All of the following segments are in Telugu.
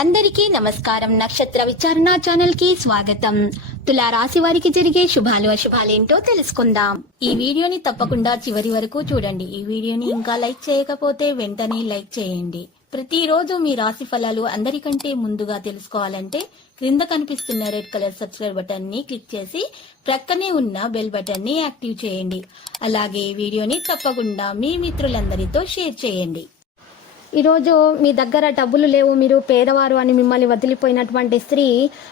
అందరికీ నమస్కారం. నక్షత్ర విచారణ ఛానల్ కి స్వాగతం. తులా రాశి వారికి జరిగే శుభాలు అశుభాలేంటో తెలుసుకుందాం. ఈ వీడియోని తప్పకుండా చివరి వరకు చూడండి. ఈ వీడియోని ఇంకా లైక్ చేయకపోతే వెంటనే లైక్ చేయండి. ప్రతిరోజు మీ రాశి ఫలాలు అందరికంటే ముందుగా తెలుసుకోవాలంటే క్రింద కనిపిస్తున్న రెడ్ కలర్ సబ్స్క్రైబ్ బటన్ ని క్లిక్ చేసి ప్రక్కనే ఉన్న బెల్ బటన్ ని యాక్టివ్ చేయండి. అలాగే ఈ వీడియోని తప్పకుండా మీ మిత్రులందరితో షేర్ చేయండి. ఈరోజు మీ దగ్గర డబ్బులు లేవు, మీరు పేదవారు అని మిమ్మల్ని వదిలిపోయినటువంటి స్త్రీ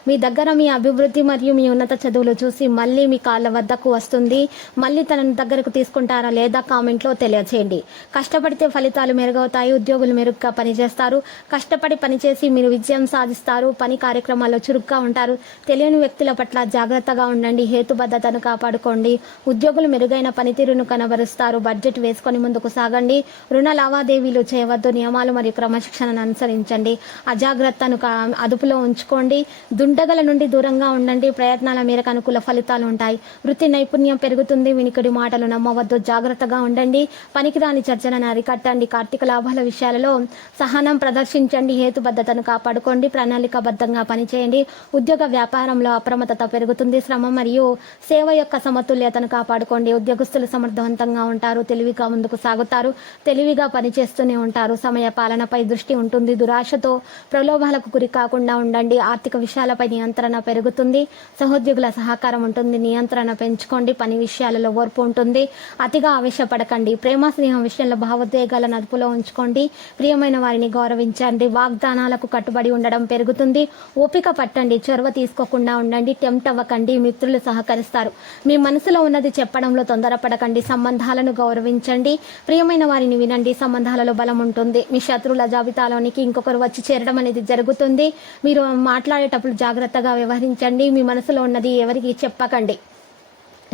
మీ దగ్గర మీ అభివృద్ధి మరియు మీ ఉన్నత చదువులు చూసి మళ్ళీ మీ కాళ్ళ వద్దకు వస్తుంది. మళ్ళీ తన దగ్గరకు తీసుకుంటారా లేదా కామెంట్లో తెలియచేయండి. కష్టపడితే ఫలితాలు మెరుగవుతాయి. ఉద్యోగులు మెరుగ్గా పనిచేస్తారు. కష్టపడి పనిచేసి మీరు విజయం సాధిస్తారు. పని కార్యక్రమాల్లో చురుగ్గా ఉంటారు. తెలియని వ్యక్తుల పట్ల జాగ్రత్తగా ఉండండి. హేతుబద్ధతను కాపాడుకోండి. ఉద్యోగులు మెరుగైన పనితీరును కనబరుస్తారు. బడ్జెట్ వేసుకొని ముందుకు సాగండి. రుణ లావాదేవీలు చేయవద్దు. నియమాలు మరియు క్రమశిక్షణను అనుసరించండి. అజాగ్రత్తను అదుపులో ఉంచుకోండి. దుండగల నుండి దూరంగా ఉండండి. ప్రయత్నాల మేరకు అనుకూల ఫలితాలు ఉంటాయి. వృత్తి నైపుణ్యం పెరుగుతుంది. వినికిడి మాటలు నమ్మవద్దు. జాగ్రత్తగా ఉండండి. పనికిరాని చర్చలను అరికట్టండి. కార్తీక లాభాల విషయాలలో సహనం ప్రదర్శించండి. హేతుబద్ధతను కాపాడుకోండి. ప్రణాళికాబద్ధంగా పనిచేయండి. ఉద్యోగ వ్యాపారంలో అప్రమత్తత పెరుగుతుంది. శ్రమ మరియు సేవ యొక్క సమతుల్యతను కాపాడుకోండి. ఉద్యోగస్తులు సమర్థవంతంగా ఉంటారు. తెలివిగా ముందుకు సాగుతారు. తెలివిగా పనిచేస్తూనే ఉంటారు. సమయ పాలనపై దృష్టి ఉంటుంది. దురాశతో ప్రలోభాలకు గురి కాకుండా ఉండండి. ఆర్థిక విషయాలపై నియంత్రణ పెరుగుతుంది. సహోద్యోగుల సహకారం ఉంటుంది. నియంత్రణ పెంచుకోండి. పని విషయాలలో ఓర్పు ఉంటుంది. అతిగా ఆవేశపడకండి. ప్రేమ స్నేహం విషయంలో భావోద్వేగాలను అదుపులో ఉంచుకోండి. ప్రియమైన వారిని గౌరవించండి. వాగ్దానాలకు కట్టుబడి ఉండడం పెరుగుతుంది. ఓపిక పట్టండి. చొరవ తీసుకోకుండా ఉండండి. టెంప్ట్ అవ్వకండి. మిత్రులు సహకరిస్తారు. మీ మనసులో ఉన్నది చెప్పడంలో తొందరపడకండి. సంబంధాలను గౌరవించండి. ప్రియమైన వారిని వినండి. సంబంధాలలో బలం ఉంటుంది. మీ శత్రువుల జాబితాలోనికి ఇంకొకరు వచ్చి చేరడం అనేది జరుగుతుంది. మీరు మాట్లాడేటప్పుడు జాగ్రత్తగా వ్యవహరించండి. మీ మనసులో ఉన్నది ఎవరికి చెప్పకండి.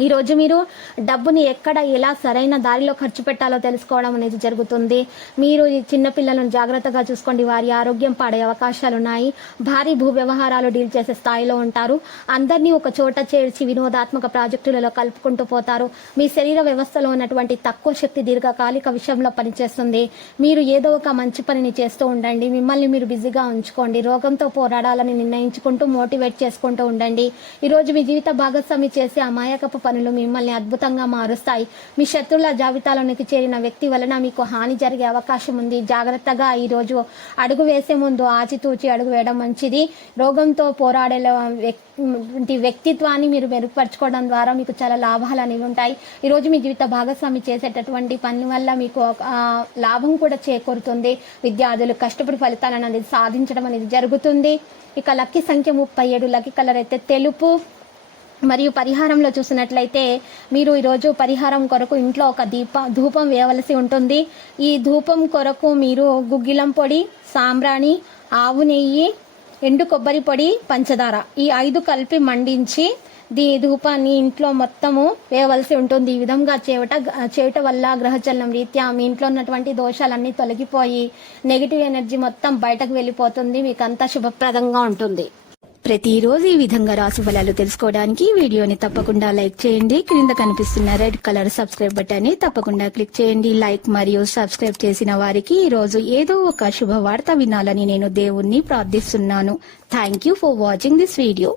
ఈరోజు మీరు డబ్బుని ఎక్కడ ఎలా సరైన దారిలో ఖర్చు పెట్టాలో తెలుసుకోవడం అనేది జరుగుతుంది. మీరు ఈ చిన్నపిల్లలను జాగ్రత్తగా చూసుకోండి. వారి ఆరోగ్యం పాడే అవకాశాలు ఉన్నాయి. భారీ భూ వ్యవహారాలు డీల్ చేసే స్థాయిలో ఉంటారు. అందరినీ ఒక చోట చేర్చి వినోదాత్మక ప్రాజెక్టులలో కలుపుకుంటూ పోతారు. మీ శరీర వ్యవస్థలో ఉన్నటువంటి తక్కువ శక్తి దీర్ఘకాలిక విషయంలో పనిచేస్తుంది. మీరు ఏదో ఒక మంచి పనిని చేస్తూ ఉండండి. మిమ్మల్ని మీరు బిజీగా ఉంచుకోండి. రోగంతో పోరాడాలని నిర్ణయించుకుంటూ మోటివేట్ చేసుకుంటూ ఉండండి. ఈరోజు మీ జీవిత భాగస్వామి చేసే అమాయకపు పనులు మిమ్మల్ని అద్భుతంగా మారుస్తాయి. మీ శత్రువుల జాబితాలోనికి చేరిన వ్యక్తి వలన మీకు హాని జరిగే అవకాశం ఉంది. జాగ్రత్తగా ఈరోజు అడుగు వేసే ముందు ఆచితూచి అడుగు వేయడం మంచిది. రోగంతో పోరాడే వ్యక్తిత్వాన్ని మీరు మెరుగుపరచుకోవడం ద్వారా మీకు చాలా లాభాలు అనేవి ఉంటాయి. ఈరోజు మీ జీవిత భాగస్వామి చేసేటటువంటి పని వల్ల మీకు లాభం కూడా చేకూరుతుంది. విద్యార్థులు కష్టపడి ఫలితాలను అనేది సాధించడం అనేది జరుగుతుంది. ఇక లక్కీ సంఖ్య 37. లక్కీ కలర్ అయితే తెలుపు. మరియు పరిహారంలో చూసినట్లయితే మీరు ఈరోజు పరిహారం కొరకు ఇంట్లో ఒక ధూపం వేయవలసి ఉంటుంది. ఈ ధూపం కొరకు మీరు గుగ్గిలం పొడి, సాంబ్రాణి, ఆవు నెయ్యి, ఎండు కొబ్బరి పొడి, పంచదార ఈ 5 కలిపి మండించి ధూపాన్ని ఇంట్లో మొత్తము వేయవలసి ఉంటుంది. ఈ విధంగా చేయటం వల్ల గ్రహచలనం రీత్యా మీ ఇంట్లో ఉన్నటువంటి దోషాలన్నీ తొలగిపోయి నెగిటివ్ ఎనర్జీ మొత్తం బయటకు వెళ్ళిపోతుంది. మీకు అంతా శుభప్రదంగా ఉంటుంది. ప్రతిరోజు ఈ విధంగా రాశి ఫలాలు తెలుసుకోవడానికి వీడియోని తప్పకుండా లైక్ చేయండి. క్రింద కనిపిస్తున్న రెడ్ కలర్ సబ్స్క్రైబ్ బటన్ ని తప్పకుండా క్లిక్ చేయండి. లైక్ మరియు సబ్స్క్రైబ్ చేసిన వారికి ఈ రోజు ఏదో ఒక శుభవార్త వినాలని నేను దేవుణ్ణి ప్రార్థిస్తున్నాను. Thank you for watching this video.